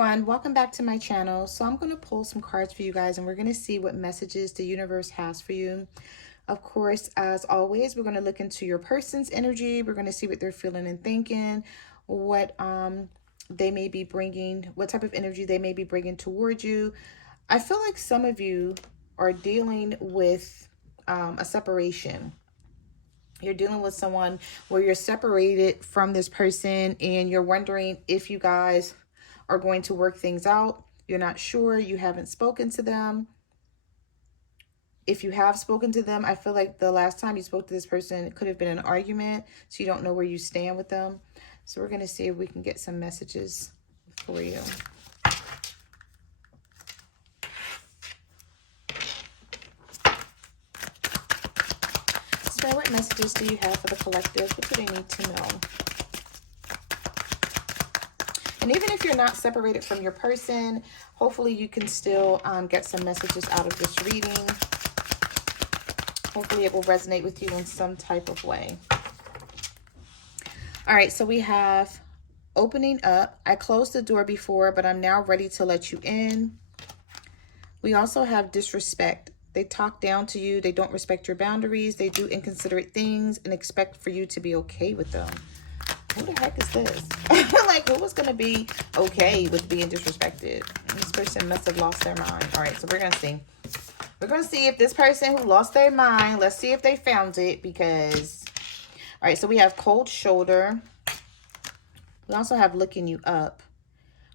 everyone, welcome back to my channel. So I'm going to pull some cards for you guys and we're going to see what messages the universe has for you. Of course, as always, we're going to look into your person's energy. We're going to see what they're feeling and thinking, what they may be bringing, what type of energy they may be bringing towards you. I feel like some of you are dealing with a separation. You're dealing with someone where you're separated from this person and you're wondering if you guys are going to work things out. You're not sure. You haven't spoken to them. If you have spoken to them, I feel like the last time you spoke to this person, it could have been an argument. So you don't know where you stand with them. So we're going to see if we can get some messages for you. So what messages do you have for the collective? What do they need to know? And even if you're not separated from your person, hopefully you can still get some messages out of this reading. Hopefully it will resonate with you in some type of way. All right, so we have opening up. I closed the door before, but I'm now ready to let you in. We also have disrespect. They talk down to you. They don't respect your boundaries. They do inconsiderate things and expect for you to be okay with them. Who the heck is this? Like, who was going to be okay with being disrespected? This person must have lost their mind. All right, so we're going to see. We're going to see if this person who lost their mind, let's see if they found it because... All right, so we have cold shoulder. We also have looking you up.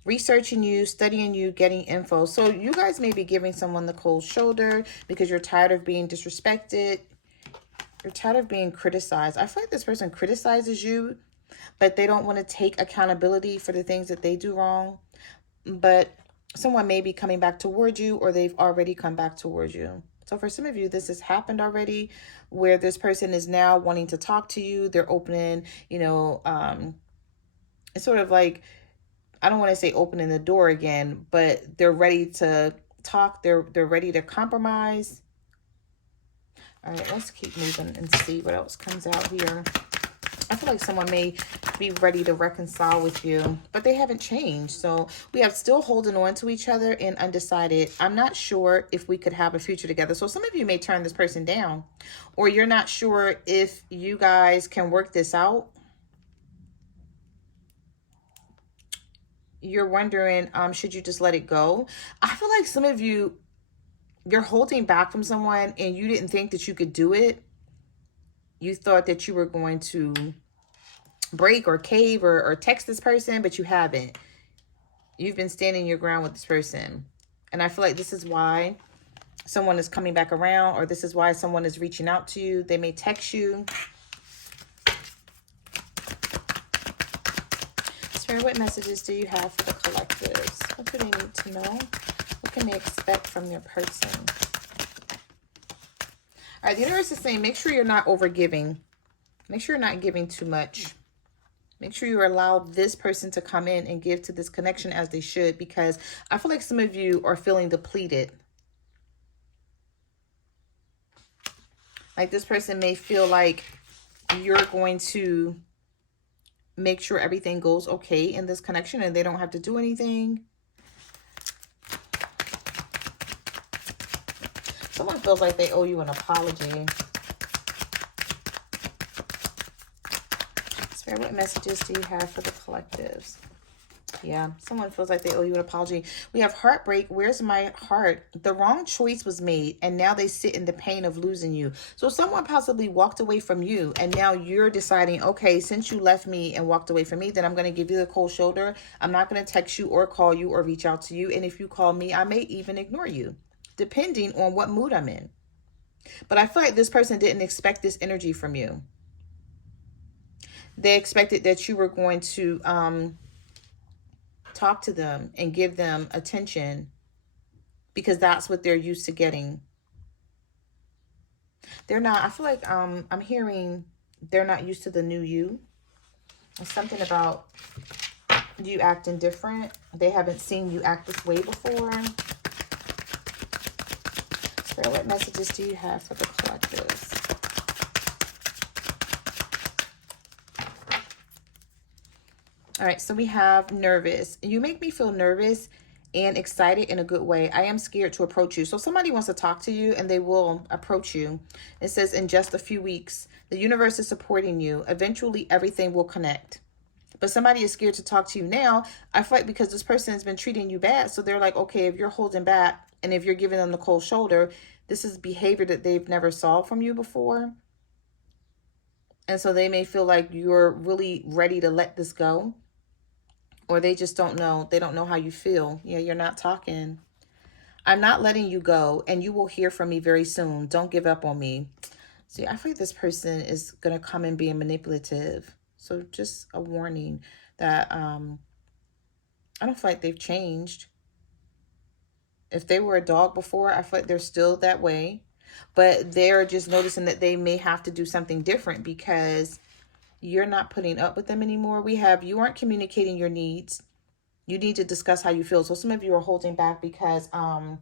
Researching you, studying you, getting info. So you guys may be giving someone the cold shoulder because you're tired of being disrespected. You're tired of being criticized. I feel like this person criticizes you, but they don't want to take accountability for the things that they do wrong. But someone may be coming back towards you or they've already come back towards you. So for some of you, this has happened already where this person is now wanting to talk to you. They're opening, you know, it's sort of like, I don't want to say opening the door again, but they're ready to talk. They're ready to compromise. All right, let's keep moving and see what else comes out here. I feel like someone may be ready to reconcile with you, but they haven't changed. So we have still holding on to each other and undecided. I'm not sure if we could have a future together. So some of you may turn this person down, or you're not sure if you guys can work this out. You're wondering, should you just let it go? I feel like some of you, you're holding back from someone and you didn't think that you could do it. You thought that you were going to break or cave or text this person, but you haven't. You've been standing your ground with this person. And I feel like this is why someone is coming back around, or this is why someone is reaching out to you. They may text you. So what messages do you have for the collectives? What do they need to know? What can they expect from their person? All right, the universe is saying, make sure you're not overgiving. Make sure you're not giving too much. Make sure you allow this person to come in and give to this connection as they should, because I feel like some of you are feeling depleted. Like this person may feel like you're going to make sure everything goes okay in this connection and they don't have to do anything. Someone feels like they owe you an apology. Spirit, what messages do you have for the collectives? Yeah, someone feels like they owe you an apology. We have heartbreak. Where's my heart? The wrong choice was made, and now they sit in the pain of losing you. So someone possibly walked away from you, and now you're deciding, okay, since you left me and walked away from me, then I'm going to give you the cold shoulder. I'm not going to text you or call you or reach out to you. And if you call me, I may even ignore you, depending on what mood I'm in. But I feel like this person didn't expect this energy from you. They expected that you were going to talk to them and give them attention because that's what they're used to getting. They're not, I feel like I'm hearing they're not used to the new you. There's something about you acting different. They haven't seen you act this way before. So what messages do you have for the collectives? All right, so we have nervous. You make me feel nervous and excited in a good way. I am scared to approach you. So somebody wants to talk to you and they will approach you. It says in just a few weeks, the universe is supporting you. Eventually, everything will connect. But somebody is scared to talk to you now. I feel like because this person has been treating you bad. So they're like, okay, if you're holding back and if you're giving them the cold shoulder, this is behavior that they've never saw from you before. And so they may feel like you're really ready to let this go. Or they just don't know. They don't know how you feel. Yeah, you're not talking. I'm not letting you go, and you will hear from me very soon. Don't give up on me. See, I feel like this person is going to come and being manipulative. So just a warning that I don't feel like they've changed. If they were a dog before, I feel like they're still that way. But they're just noticing that they may have to do something different because you're not putting up with them anymore. We have, you aren't communicating your needs. You need to discuss how you feel. So some of you are holding back because I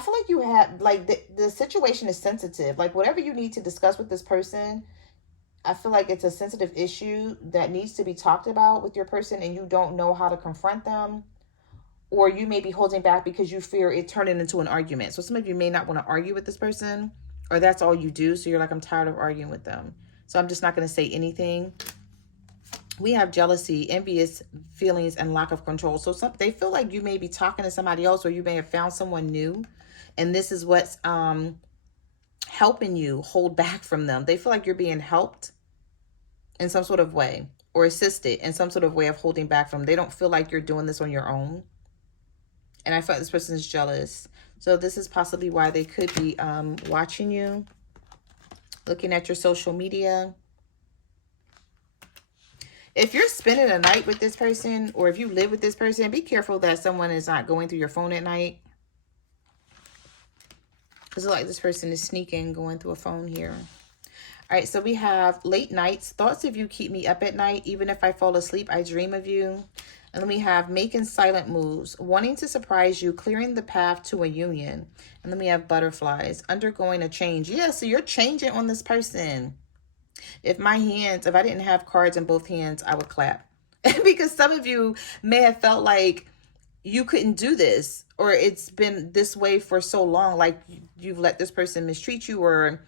feel like you have, like, the situation is sensitive. Like, whatever you need to discuss with this person, I feel like it's a sensitive issue that needs to be talked about with your person and you don't know how to confront them. Or you may be holding back because you fear it turning into an argument. So some of you may not want to argue with this person, or that's all you do. So you're like, I'm tired of arguing with them, so I'm just not going to say anything. We have jealousy, envious feelings, and lack of control. So they feel like you may be talking to somebody else, or you may have found someone new, and this is what's helping you hold back from them. They feel like you're being helped in some sort of way, or assisted in some sort of way of holding back from them. They don't feel like you're doing this on your own. And I feel like this person is jealous. So this is possibly why they could be watching you, looking at your social media. If you're spending a night with this person, or if you live with this person, be careful that someone is not going through your phone at night. Because like this person is sneaking, going through a phone here. All right, so we have late nights. Thoughts of you keep me up at night. Even if I fall asleep, I dream of you. And then we have making silent moves, wanting to surprise you, clearing the path to a union. And then we have butterflies, undergoing a change. Yeah, so you're changing on this person. If I didn't have cards in both hands, I would clap. Because some of you may have felt like you couldn't do this, or it's been this way for so long, like you've let this person mistreat you, or,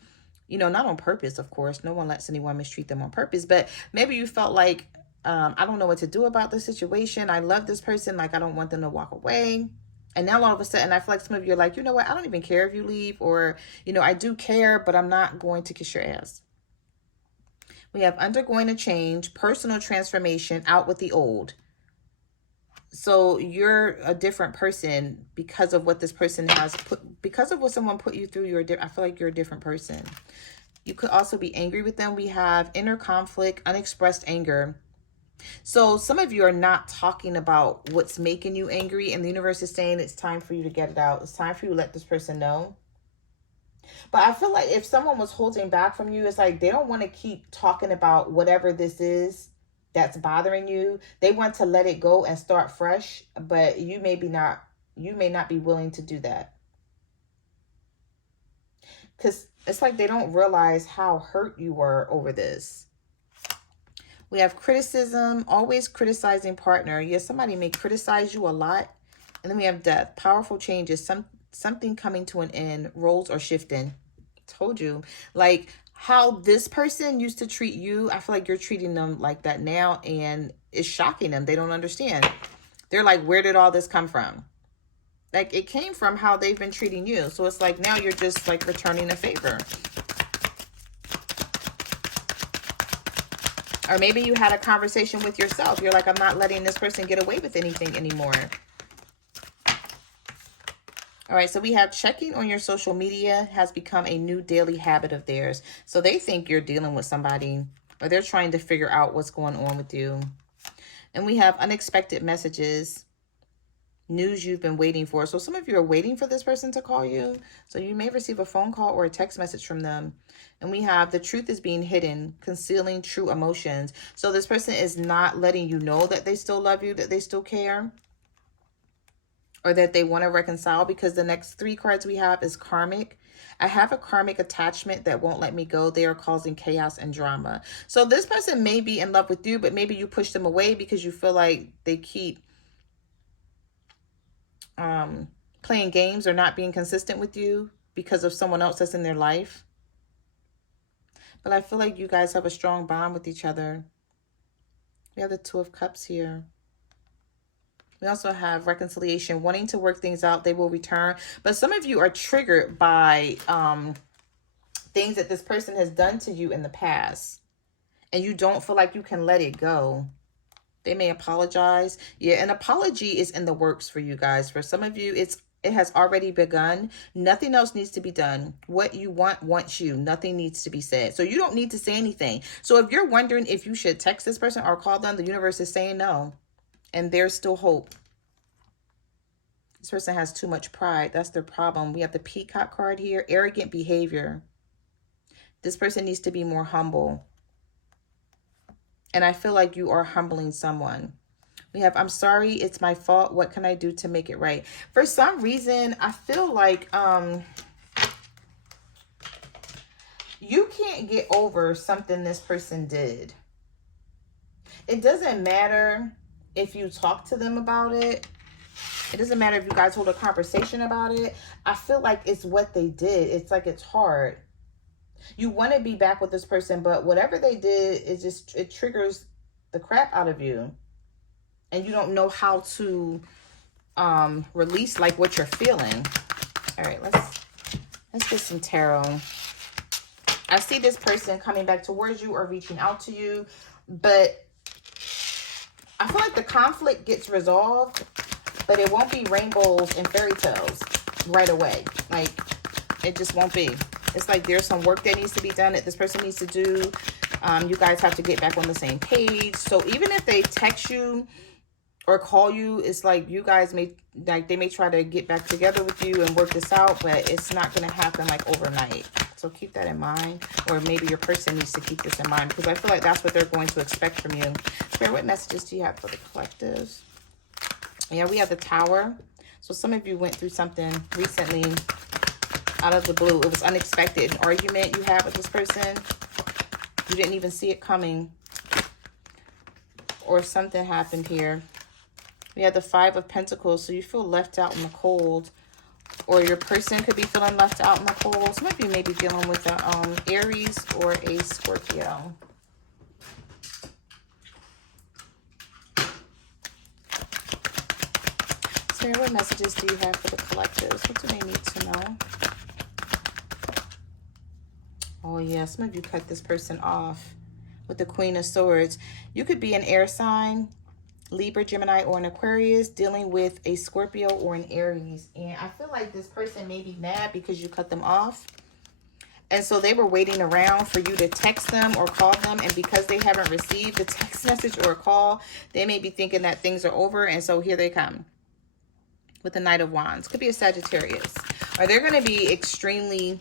not on purpose, of course. No one lets anyone mistreat them on purpose, but maybe you felt like, I don't know what to do about the situation. I love this person. Like, I don't want them to walk away. And now all of a sudden, I feel like some of you are like, you know what? I don't even care if you leave, or, I do care, but I'm not going to kiss your ass. We have undergoing a change, personal transformation, out with the old. So you're a different person because of what this person has put, because of what someone put you through. I feel like you're a different person. You could also be angry with them. We have inner conflict, unexpressed anger. So some of you are not talking about what's making you angry, and the universe is saying it's time for you to get it out. It's time for you to let this person know. But I feel like if someone was holding back from you, it's like they don't want to keep talking about whatever this is that's bothering you. They want to let it go and start fresh, but you may not be willing to do that. Because it's like they don't realize how hurt you were over this. We have criticism, always criticizing partner. Yes, somebody may criticize you a lot. And then we have death, powerful changes, something coming to an end, roles are shifting. Told you. Like how this person used to treat you, I feel like you're treating them like that now, and it's shocking them. They don't understand. They're like, where did all this come from? Like, it came from how they've been treating you. So it's like now you're just like returning a favor. Or maybe you had a conversation with yourself. You're like, I'm not letting this person get away with anything anymore. All right, so we have checking on your social media has become a new daily habit of theirs. So they think you're dealing with somebody, or they're trying to figure out what's going on with you. And we have unexpected messages, news you've been waiting for. So some of you are waiting for this person to call you. So you may receive a phone call or a text message from them. And we have the truth is being hidden, concealing true emotions. So this person is not letting you know that they still love you, that they still care, or that they want to reconcile, because the next three cards we have is karmic. I have a karmic attachment that won't let me go. They are causing chaos and drama. So this person may be in love with you, but maybe you push them away because you feel like they keep playing games or not being consistent with you because of someone else that's in their life. But I feel like you guys have a strong bond with each other. We have the Two of Cups here. We also have reconciliation, wanting to work things out. They will return. But some of you are triggered by things that this person has done to you in the past. And you don't feel like you can let it go. They may apologize. Yeah, an apology is in the works for you guys. For some of you, it has already begun. Nothing else needs to be done. What you want wants you. Nothing needs to be said. So you don't need to say anything. So if you're wondering if you should text this person or call them, the universe is saying no. And there's still hope. This person has too much pride. That's their problem. We have the Peacock card here. Arrogant behavior. This person needs to be more humble. And I feel like you are humbling someone. We have, I'm sorry, it's my fault. What can I do to make it right? For some reason, I feel like you can't get over something this person did. It doesn't matter if you talk to them about it. It doesn't matter if you guys hold a conversation about it. I feel like it's what they did. It's like it's hard. You want to be back with this person, but whatever they did, it triggers the crap out of you. And you don't know how to release like what you're feeling. All right, let's get some tarot. I see this person coming back towards you or reaching out to you, but I feel like the conflict gets resolved, but it won't be rainbows and fairy tales right away. Like, it just won't be. It's like there's some work that needs to be done that this person needs to do. You guys have to get back on the same page. So even if they text you or call you, it's like you guys may, like, they may try to get back together with you and work this out, but it's not going to happen like overnight. So keep that in mind, or maybe your person needs to keep this in mind, because I feel like that's what they're going to expect from you. Spirit, what messages do you have for the collectives? Yeah, we have the Tower. So some of you went through something recently out of the blue. It was unexpected. An argument you had with this person. You didn't even see it coming. Or something happened here. We have the Five of Pentacles. So you feel left out in the cold. Or your person could be feeling left out in the cold. Some of you may be dealing with an Aries or a Scorpio. Sarah, what messages do you have for the collectives? What do they need to know? Oh, yeah. Some of you cut this person off with the Queen of Swords. You could be an air sign, Libra, Gemini, or an Aquarius, dealing with a Scorpio or an Aries. And I feel like this person may be mad because you cut them off. And so they were waiting around for you to text them or call them. And because they haven't received a text message or a call, they may be thinking that things are over. And so here they come with the Knight of Wands. Could be a Sagittarius. Or they're going to be extremely,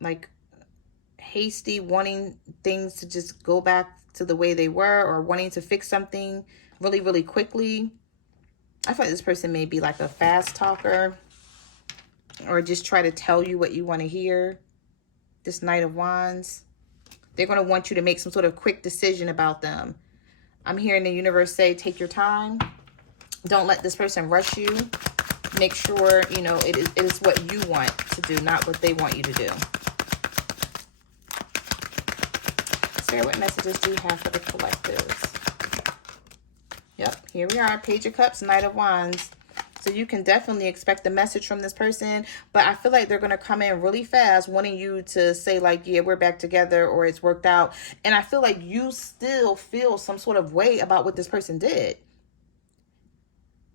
like, hasty, wanting things to just go back to the way they were, or wanting to fix something really, really quickly. I feel like this person may be like a fast talker, or just try to tell you what you want to hear. This Knight of Wands. They're going to want you to make some sort of quick decision about them. I'm hearing the universe say, take your time. Don't let this person rush you. Make sure, you know, it is what you want to do, not what they want you to do. Sarah, what messages do you have for the collectives? Yep, here we are. Page of Cups, Knight of Wands. So you can definitely expect a message from this person, but I feel like they're going to come in really fast, wanting you to say like, yeah, we're back together, or it's worked out. And I feel like you still feel some sort of way about what this person did.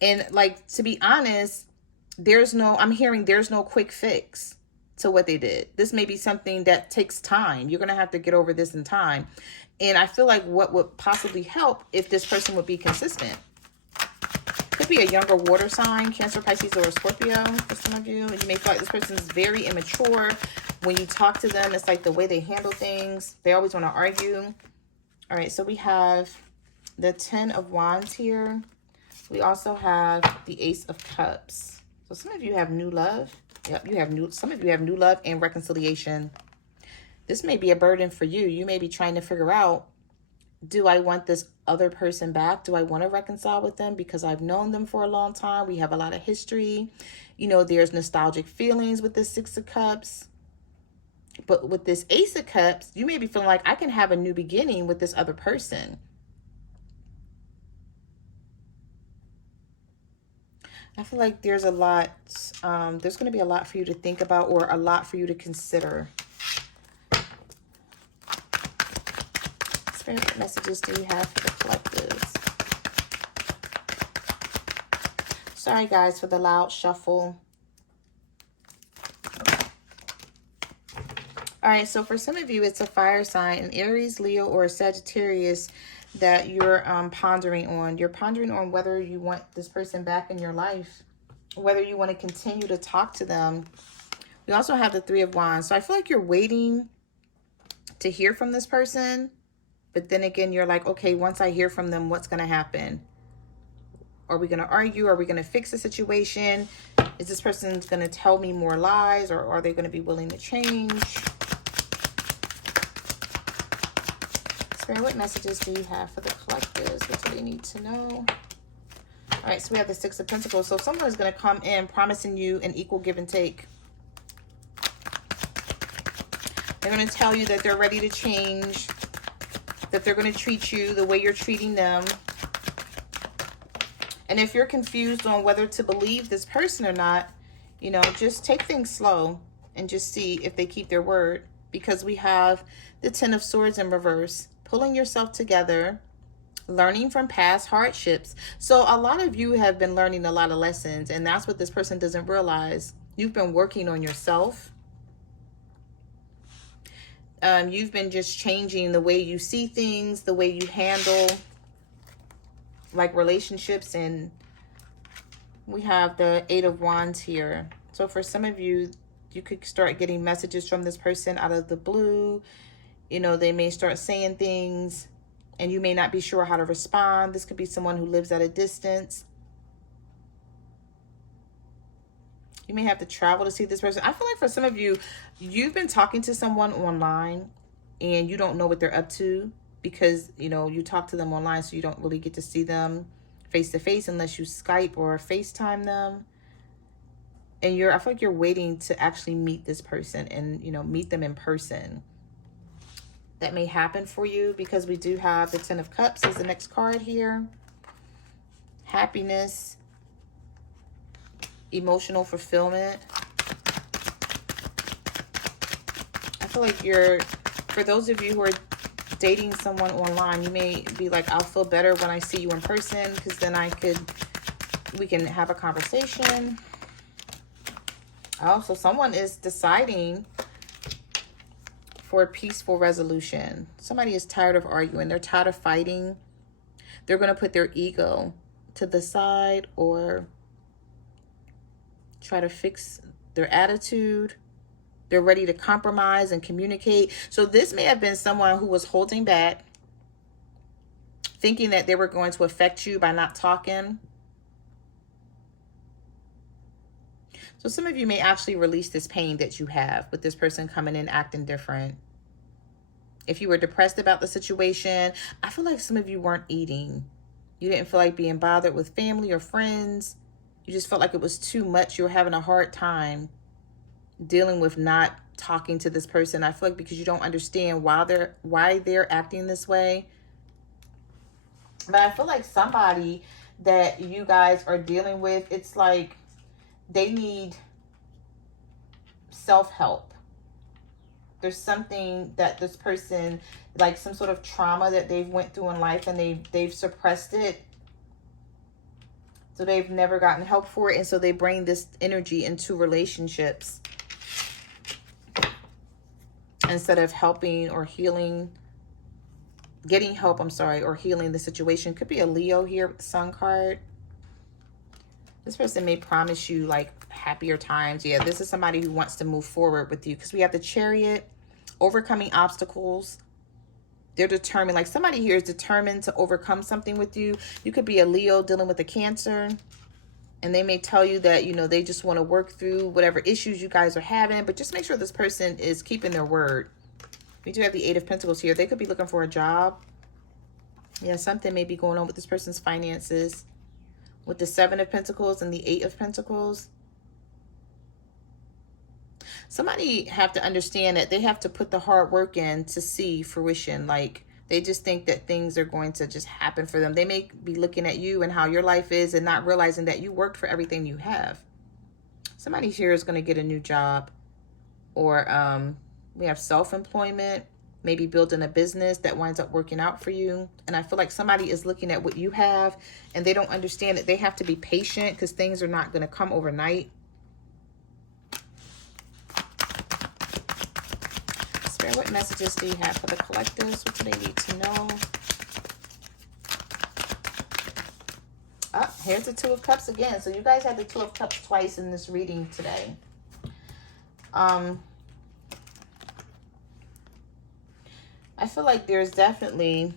And like, to be honest, I'm hearing there's no quick fix to what they did. This may be something that takes time. You're going to have to get over this in time. And I feel like what would possibly help if this person would be consistent. Could be a younger water sign, Cancer, Pisces, or a Scorpio for some of you. You may feel like this person is very immature. When you talk to them, it's like the way they handle things. They always want to argue. All right, so we have the Ten of Wands here. We also have the Ace of Cups. So some of you have new love. Yep, you have some of you have new love and reconciliation. This may be a burden for you. You may be trying to figure out, do I want this other person back? Do I want to reconcile with them because I've known them for a long time? We have a lot of history. You know, there's nostalgic feelings with this Six of Cups. But with this Ace of Cups, you may be feeling like I can have a new beginning with this other person. I feel like there's a lot, there's going to be a lot for you to think about, or a lot for you to consider. Spirit, what messages do you have for the collectives? Sorry, guys, for the loud shuffle. All right, so for some of you, it's a fire sign, an Aries, Leo, or a Sagittarius that you're pondering on. You're pondering on whether you want this person back in your life, whether you want to continue to talk to them. We also have the Three of Wands. So I feel like you're waiting to hear from this person. But then again, you're like, okay, once I hear from them, what's going to happen? Are we going to argue? Are we going to fix the situation? Is this person going to tell me more lies, or are they going to be willing to change? Spirit, what messages do you have for the collectives? What do they need to know? All right, so we have the Six of Pentacles. So someone is going to come in promising you an equal give and take. They're going to tell you that they're ready to change, that they're going to treat you the way you're treating them. And if you're confused on whether to believe this person or not, you know, just take things slow and just see if they keep their word. Because we have the Ten of Swords in reverse. Pulling yourself together, learning from past hardships. So a lot of you have been learning a lot of lessons, and that's what this person doesn't realize. You've been working on yourself. You've been just changing the way you see things, the way you handle like relationships. And we have the Eight of Wands here. So for some of you, you could start getting messages from this person out of the blue. You know, they may start saying things and you may not be sure how to respond. This could be someone who lives at a distance. You may have to travel to see this person. I feel like for some of you, you've been talking to someone online and you don't know what they're up to because, you know, you talk to them online, so you don't really get to see them face to face unless you Skype or FaceTime them. And I feel like you're waiting to actually meet this person and, you know, meet them in person. That may happen for you because we do have the Ten of Cups as the next card here. Happiness, emotional fulfillment. I feel like for those of you who are dating someone online, you may be like, I'll feel better when I see you in person because then we can have a conversation. Also, someone is deciding for a peaceful resolution. Somebody is tired of arguing. They're tired of fighting. They're going to put their ego to the side or try to fix their attitude. They're ready to compromise and communicate. So this may have been someone who was holding back, thinking that they were going to affect you by not talking. So some of you may actually release this pain that you have with this person coming in acting different. If you were depressed about the situation, I feel like some of you weren't eating. You didn't feel like being bothered with family or friends. You just felt like it was too much. You were having a hard time dealing with not talking to this person. I feel like because you don't understand why they're acting this way. But I feel like somebody that you guys are dealing with, it's like they need self-help. There's something that this person, like some sort of trauma that they've went through in life and they've suppressed it. So they've never gotten help for it. And so they bring this energy into relationships instead of helping or healing, getting help, or healing the situation. Could be a Leo here with the Sun card. This person may promise you like happier times. Yeah, this is somebody who wants to move forward with you because we have the Chariot, overcoming obstacles. They're determined. Like somebody here is determined to overcome something with you. You could be a Leo dealing with a Cancer. And they may tell you that, you know, they just want to work through whatever issues you guys are having. But just make sure this person is keeping their word. We do have the 8 of Pentacles here. They could be looking for a job. Yeah, something may be going on with this person's finances. With the 7 of Pentacles and the 8 of Pentacles. Somebody have to understand that they have to put the hard work in to see fruition. Like, they just think that things are going to just happen for them. They may be looking at you and how your life is and not realizing that you worked for everything you have. Somebody here is going to get a new job. Or we have self-employment. Maybe building a business that winds up working out for you. And I feel like somebody is looking at what you have and they don't understand that they have to be patient because things are not going to come overnight. Spirit, what messages do you have for the collectives? What do they need to know? Oh, here's the 2 of Cups again. So you guys had the 2 of Cups twice in this reading today. I feel like there's definitely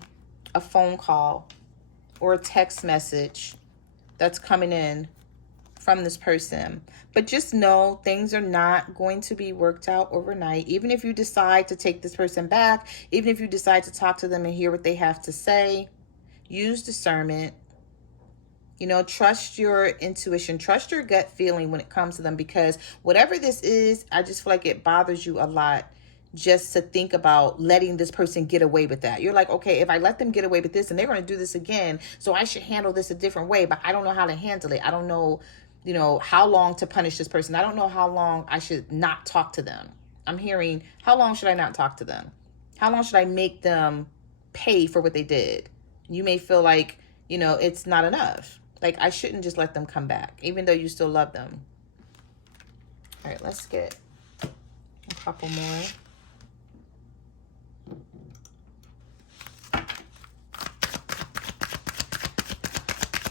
a phone call or a text message that's coming in from this person. But just know things are not going to be worked out overnight. Even if you decide to take this person back, even if you decide to talk to them and hear what they have to say, use discernment. You know, trust your intuition, trust your gut feeling when it comes to them, because whatever this is, I just feel like it bothers you a lot just to think about letting this person get away with that. You're like, okay, if I let them get away with this and they're going to do this again, so I should handle this a different way, but I don't know how to handle it. I don't know, you know, how long to punish this person. I don't know how long I should not talk to them. I'm hearing, how long should I not talk to them? How long should I make them pay for what they did? You may feel like, you know, it's not enough. Like, I shouldn't just let them come back, even though you still love them. All right, let's get a couple more.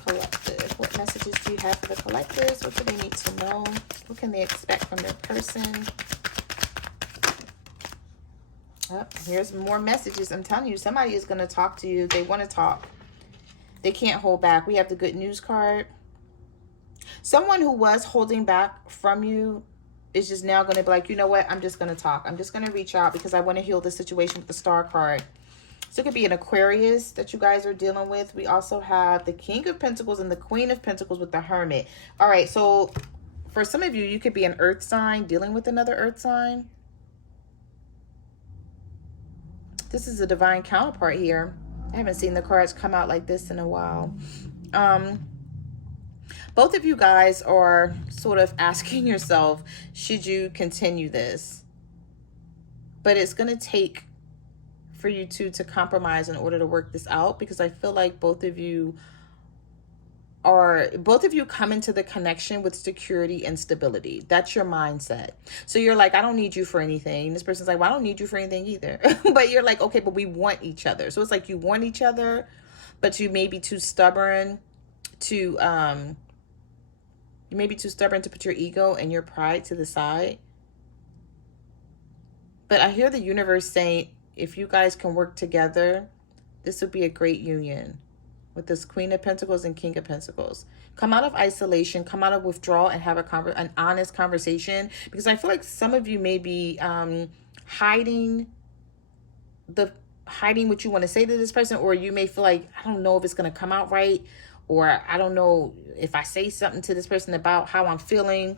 Collective. What messages do you have for the collectives? What do they need to know? What can they expect from their person? Oh, here's more messages. I'm telling you, somebody is going to talk to you. They want to talk. They can't hold back. We have the good news card. Someone who was holding back from you is just now going to be like, you know what? I'm just going to talk. I'm just going to reach out because I want to heal the situation with the Star card. So it could be an Aquarius that you guys are dealing with. We also have the King of Pentacles and the Queen of Pentacles with the Hermit. All right, so for some of you, you could be an earth sign dealing with another earth sign. This is a divine counterpart here. I haven't seen the cards come out like this in a while. Both of you guys are sort of asking yourself, should you continue this? But it's going to take for you two to compromise in order to work this out, because I feel like both of you come into the connection with security and stability. That's your mindset. So you're like, I don't need you for anything. This person's like, well, I don't need you for anything either. But you're like, okay, but we want each other. So it's like you want each other, but you may be too stubborn to put your ego and your pride to the side. But I hear the universe saying, if you guys can work together, this would be a great union with this Queen of Pentacles and King of Pentacles. Come out of isolation, come out of withdrawal, and have an honest conversation. Because I feel like some of you may be hiding what you want to say to this person, or you may feel like, I don't know if it's going to come out right, or I don't know if I say something to this person about how I'm feeling,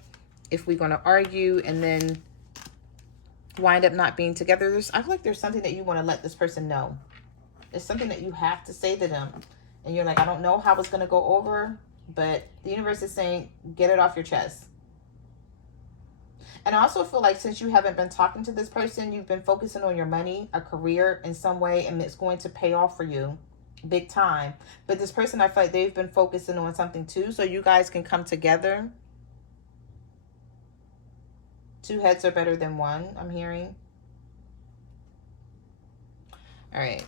if we're going to argue and then wind up not being together. I feel like there's something that you want to let this person know. There's something that you have to say to them. And you're like, I don't know how it's going to go over, but the universe is saying, get it off your chest. And I also feel like since you haven't been talking to this person, you've been focusing on your money, a career in some way, and it's going to pay off for you big time. But this person, I feel like they've been focusing on something too, so you guys can come together. Two heads are better than one, I'm hearing. All right.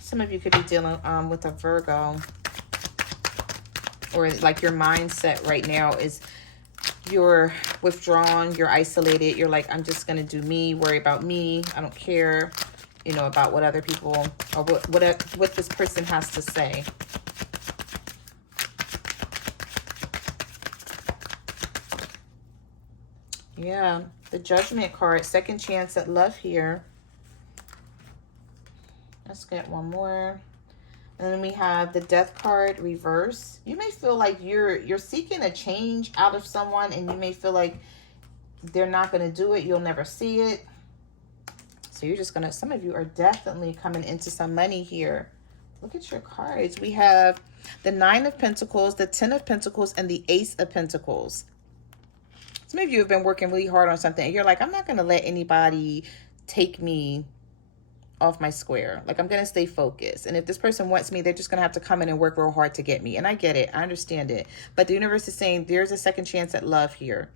Some of you could be dealing with a Virgo. Or like your mindset right now is you're withdrawn, you're isolated. You're like, I'm just going to do me, worry about me. I don't care, you know, about what other people or what this person has to say. Yeah, the Judgment card, second chance at love here. Let's get one more. And then we have the Death card reverse. You may feel like you're seeking a change out of someone, and you may feel like they're not going to do it. You'll never see it. So you're just going to, some of you are definitely coming into some money here. Look at your cards. We have the 9 of Pentacles, the 10 of Pentacles, and the Ace of Pentacles. Some of you have been working really hard on something, and you're like, I'm not going to let anybody take me off my square. Like, I'm going to stay focused. And if this person wants me, they're just going to have to come in and work real hard to get me. And I get it. I understand it. But the universe is saying there's a second chance at love here.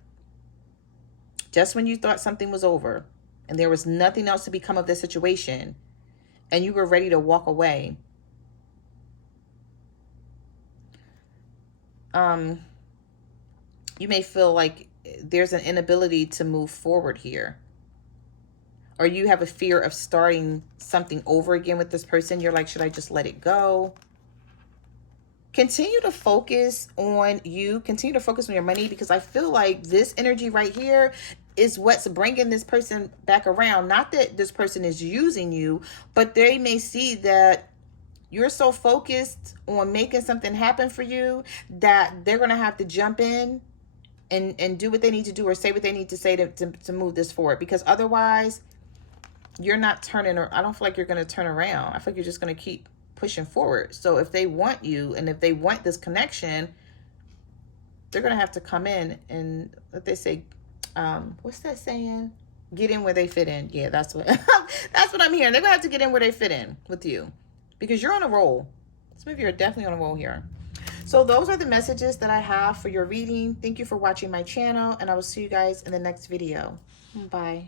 Just when you thought something was over and there was nothing else to become of this situation and you were ready to walk away, you may feel like there's an inability to move forward here. Or you have a fear of starting something over again with this person. You're like, should I just let it go? Continue to focus on you. Continue to focus on your money, because I feel like this energy right here is what's bringing this person back around. Not that this person is using you, but they may see that you're so focused on making something happen for you that they're going to have to jump in and do what they need to do or say what they need to say to move this forward. Because otherwise, you're not turning, or I don't feel like you're going to turn around. I feel like you're just going to keep pushing forward. So if they want you and if they want this connection, they're going to have to come in and, what they say, what's that saying? Get in where they fit in. Yeah, that's what that's what I'm hearing. They're going to have to get in where they fit in with you, because you're on a roll. Some of you are definitely on a roll here. So those are the messages that I have for your reading. Thank you for watching my channel, and I will see you guys in the next video. Bye.